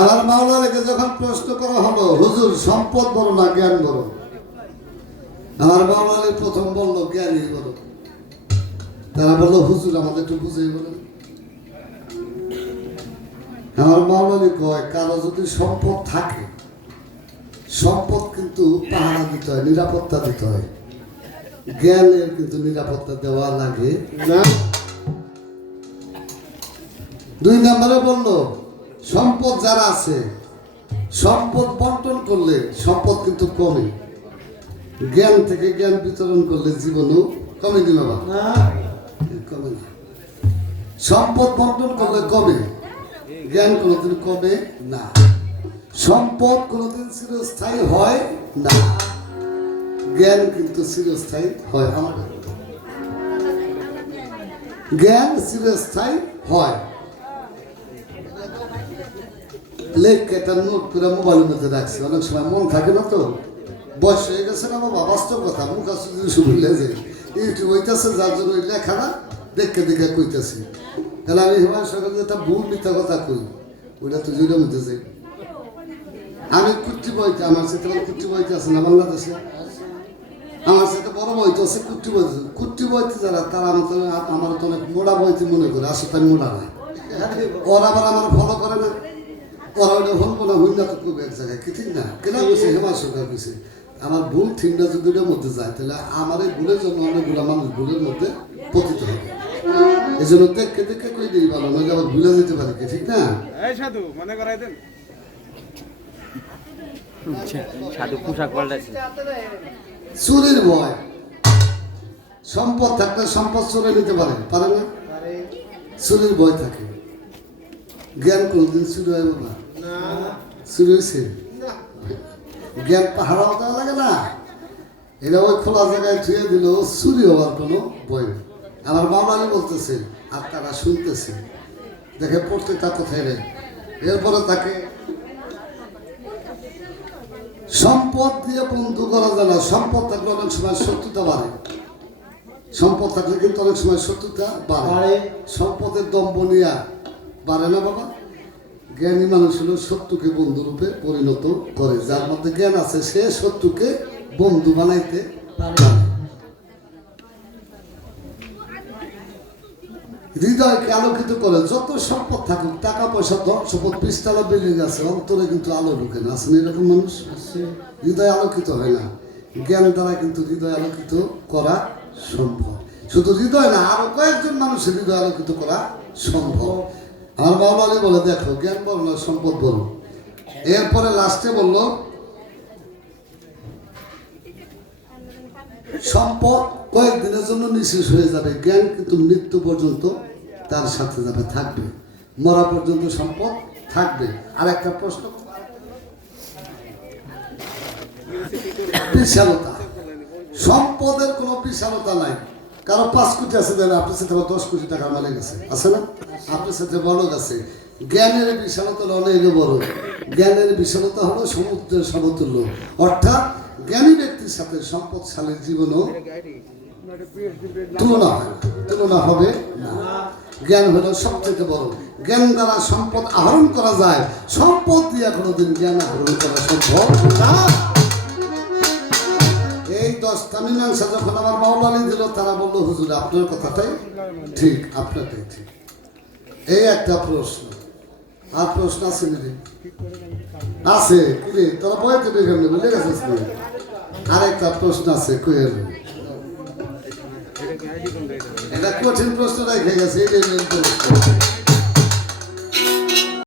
আমার মাওলানাকে যখন প্রশ্ন করা হলো, হুজুর সম্পদ বড় না জ্ঞান বড়? আমার মাওলানা প্রথম বললো জ্ঞানই বড়। তারা বললো হুজুর আমাদের একটু বুঝাই বলেন। আমার মাওলানা কয়, কারো যদি সম্পদ থাকে, সম্পদ কিন্তু পাহারা দিতে হয়, নিরাপত্তা দিতে হয়। জ্ঞানের কিন্তু নিরাপত্তা দেওয়া লাগে না। 2 নম্বরে বললো সম্পদ যারা আছে, সম্পদ বন্টন করলে সম্পদ কিন্তু কমে, জ্ঞান থেকে জ্ঞান বিতরণ করলে জীবনও কমে দিবে না, কমে না। সম্পদ বন্টন করলে কমে, জ্ঞান কোনোদিন কমে না। সম্পদ কোনোদিন চিরস্থায়ী হয় না, জ্ঞান কিন্তু চিরস্থায়ী হয়। আমার জ্ঞান চিরস্থায়ী হয়। লেখ একটা নোট করে মোবাইলের মধ্যে রাখছি, অনেক সময় মন থাকে না তো, বয়স হয়ে গেছে না বাবা, বাস্তব কথা, মুখ আসতে শুরু লেগে ইউটিউব হইতেছে, যার জন্য ওই লেখা না দেখে দেখে কইতেছি। তাহলে আমি হিমায় সকালে একটা ভুল মিথ্যা কথা কই, ওইটা তো জুড়ে মধ্যে যাই। আমি কুট্টি বইতে, আমার সাথে কুট্টি বইতে আছে না বাংলাদেশে, আমার সাথে বড় বইতে আছে কুট্টি বইতে। কুট্টি বইতে যারা, তারা আমার তো অনেক মোড়া বইতে মনে করে, আসলে আমি মোড়া নাই। ওরা আবার আমার ফলো করে না, ওরা ওইটা হলবো না, হইনা তো খুব এক জায়গায়, কি ঠিক না? কেন বলছে হেমা সরকার বলছে আমার ভুল ঠিকটা যদি ওটার মধ্যে যায়, তাহলে আমার এই ভুলের জন্য অনেকগুলো মানুষ ভুলের মধ্যে পতিত হবে। এই জন্য দেখে দেখে কই দিই ভালো, নইলে আবার ভুলে যেতে পারে, কি ঠিক না? সাধু মনে করাই দেন, সাধু পোশাক পাল্টাছে। চুরির ভয়, সম্পদ থাকলে সম্পদ চুরে নিতে পারে, পারে না? চুরির ভয় থাকে। জ্ঞান কোনদিন চুরি হইব না, চুরি হয়েছে। জ্ঞান পাহারাও দেওয়া লাগে না, এটা ওই খোলা জায়গায় ধুয়ে দিল, চুরি হওয়ার কোনো ভয় নেই। আমার মামলানি বলতেছে আর তারা শুনতেছে, দেখে প্রত্যেকটা কোথায় নেই। এরপরে তাকে সম্পদ দিয়ে বন্ধু করা যায় না। সম্পদ থাকলে অনেক সময় শত্রুতা বাড়ে, সম্পদ থাকলে কিন্তু অনেক সময় শত্রুতা বাড়ে। সম্পদের দম্ভ নিয়া বাড়ে না বাবা। জ্ঞানী মানুষ হলো শত্রুকে বন্ধু রূপে পরিণত করে। যার মধ্যে জ্ঞান আছে সে শত্রুকে বন্ধু বানাইতে পারে। হৃদয়কে আলোকিত করে। যত সম্পদ থাকুক, টাকা পয়সা, ধন সম্পদ, 20 তলা বিল্ডিং আছে, অন্তরে কিন্তু আলো ঢুকে না। আসেন এরকম মানুষ? হৃদয় আলোকিত হয় না। জ্ঞান দ্বারা কিন্তু হৃদয় আলোকিত করা সম্ভব। শুধু হৃদয় না, আরো কয়েকজন মানুষের হৃদয় আলোকিত করা সম্ভব। আমার মাওলানা বলে, দেখো জ্ঞান বড় না সম্পদ বড়। এরপরে লাস্টে বলল সম্পদ কয়েকদিনের জন্য নিঃশেষ হয়ে যাবে, জ্ঞান কিন্তু মৃত্যু পর্যন্ত তার সাথে যাবে, থাকবে, মরা পর্যন্ত সম্পদ থাকবে। আর একটা প্রশ্ন, বিশালতা, সম্পদের কোনো বিশালতা নাই। কারো 5 কোটি আছে, দেবে আপনার সাথে 10 কোটি টাকার মালিক আছে, আছে না? আপনার সাথে বড় আছে। জ্ঞানের বিশালতা অনেক বড়। জ্ঞানের বিশালতা হলো সমুদ্রের সমতুল্য। অর্থাৎ জ্ঞানী ব্যক্তির সাথে সম্পদশালীর জীবনও তুলনা হবে না। জ্ঞান হলো সবচেয়ে বড়। জ্ঞান দ্বারা সম্পদ আহরণ করা যায়, সম্পদ দিয়ে কোনোদিন জ্ঞান আহরণ করা সম্ভব না। এই 10টা মীমাংসা যখন আমার মাওলানা দিল, তারা বললো হুজুর আপনার কথাটাই ঠিক, আপনারটাই ঠিক। এই একটা প্রশ্ন। আর প্রশ্ন আছে নাকি? আছে কি রে, তোরা বইতে দেখে বুঝে গেছিস? আর একটা প্রশ্ন আছে, কইয়ের এটা কঠিন প্রশ্ন রেখে গেছে।